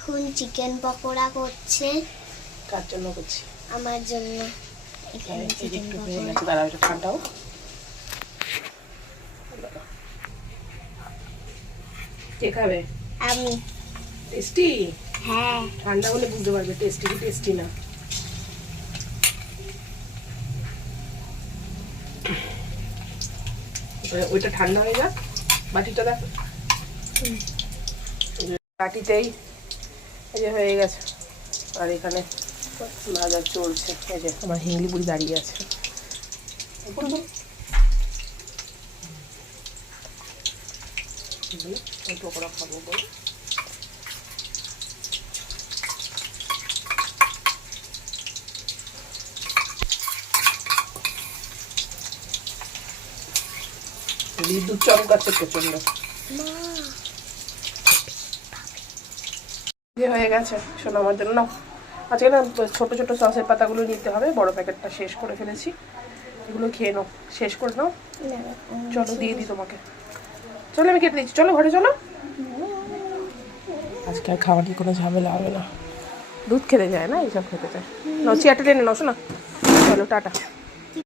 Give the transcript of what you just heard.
এখন চিকেন পকোড়া করছে। কার জন্য করছি? আমার জন্য। এখানে চিকেন একটু হয়ে পকোড়া। গেছে, দাঁড়াও এটা ঠান্ডাও। কে খাবে? আমি। টেস্টি? হ্যাঁ। ঠান্ডা হলে বুঝতে পারবে টেস্টি কি টেস্টি না। ওইটা ঠান্ডা হয়ে যাক, বাটিটা দেখ। বাটিতেই এই যে হয়ে গেছে। আর এখানে ভাজা চলছে। এই যে আমার হিংলি বুড়ি দাঁড়িয়ে আছে। পকোড়া খাবো বলে বিদ্যুৎ চমকাচ্ছে প্রচন্ড। হয়ে গেছে শোনো আমার জন্য। না আজকে না ছোট ছোট সসের পাতাগুলো নিতে হবে, বড় প্যাকেটটা শেষ করে ফেলেছি। এগুলো খেয়ে নাও, শেষ করে নাও। চলো দিয়ে দিই তোমাকে। চলো আমি কেটে দিচ্ছি, চলো ঘরে চলো। আজকে আর খাওয়া নিয়ে কোনো ঝামেলা হবে না। দুধ খেতে যায় না, এইসব খেতে চায়। নাও চেয়ারটা টেনে নাও শোনা। চলো টাটা।